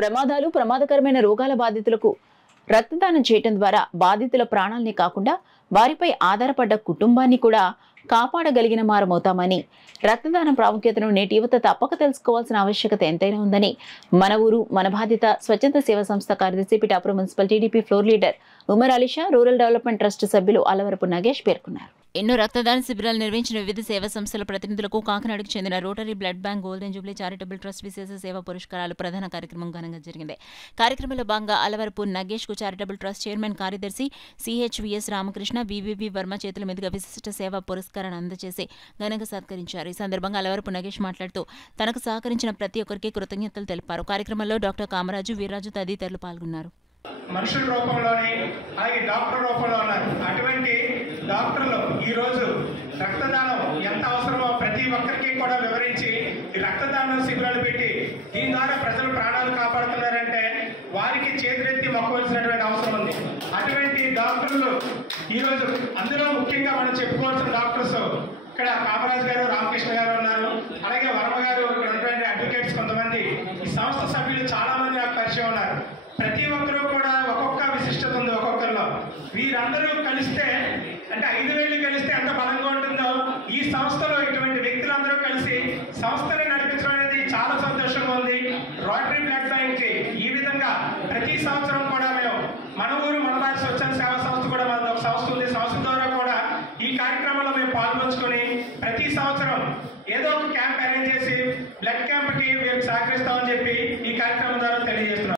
ప్రమాదాలు, ప్రమాదకరమైన రోగాల బాధితులకు రక్తదానం చేయటం ద్వారా బాధితుల ప్రాణాల్ని కాకుండా వారిపై ఆధారపడ్డ కుటుంబాన్ని కూడా కాపాడగలిగిన మారమవుతామని, రక్తదానం ప్రాముఖ్యతను నేటి యువత తప్పక తెలుసుకోవాల్సిన ఆవశ్యకత ఎంతైనా ఉందని మన ఊరు మన బాధ్యత స్వచ్ఛంద సేవా సంస్థ కార్యదర్శి Pithapuram municipal TDP floor leader Umar Alisha, rural development trust సభ్యులు అలవరపు నగేష్ పేర్కొన్నారు. ఎన్నో రక్తదాన శిబిరాలు నిర్వహించిన వివిధ సేవా సంస్థల ప్రతినిధులకు కాకినాడకు చెందిన rotary blood bank golden Jubilee charitable trust విశేష సేవా పురస్కారాలు ప్రధాన కార్యక్రమం ఘనంగా జరిగింది. కార్యక్రమంలో భాగంగా అలవరపు నగేష్ కు చారిటబుల్ ట్రస్ట్ చైర్మన్ కార్యదర్శి సిహెచ్విఎస్ రామకృష్ణ, వివివి వర్మ చేతుల మీదుగా విశిష్ట సేవా పురస్కారాన్ని అందజేసి ఘనంగా సత్కరించారు. ఈ సందర్భంగా అలవరపు నగేష్ మాట్లాడుతూ తనకు సహకరించిన ప్రతి ఒక్కరికి కృతజ్ఞతలు తెలిపారు. కార్యక్రమంలో డాక్టర్ కామరాజు, వీర్రాజు తదితరులు పాల్గొన్నారు. మనుషుల రూపంలోని అలాగే డాక్టర్ రూపంలో ఉన్నారు. అటువంటి డాక్టర్లు ఈరోజు రక్తదానం ఎంత అవసరమో ప్రతి ఒక్కరికి కూడా వివరించి ఈ రక్తదానం శిబిరాలు పెట్టి దీని ద్వారా ప్రజలు ప్రాణాలు కాపాడుతున్నారంటే వారికి చేతులెత్తి మొక్కవలసినటువంటి అవసరం ఉంది. అటువంటి డాక్టర్లు ఈరోజు అందులో ముఖ్యంగా మనం చెప్పుకోవాల్సిన డాక్టర్స్ ఇక్కడ కామరాజ్ గారు, రామకృష్ణ గారు ఉన్నారు. అలాగే వర్మ గారు, ఇక్కడ ఉన్నటువంటి అడ్వకేట్స్ కొంతమంది, ఈ సంస్థ సభ్యులు చాలా మంది నాకు పరిచయం ఉన్నారు. ప్రతి ఒక్కరూ కూడా ఒక్కొక్క విశిష్టత ఉంది ఒక్కొక్కరిలో. వీరందరూ కలిస్తే అంటే 5 వేలు కలిస్తే ఎంత బలంగా ఉంటుందో ఈ సంస్థలో ఇటువంటి వ్యక్తులందరూ కలిసి సంస్థని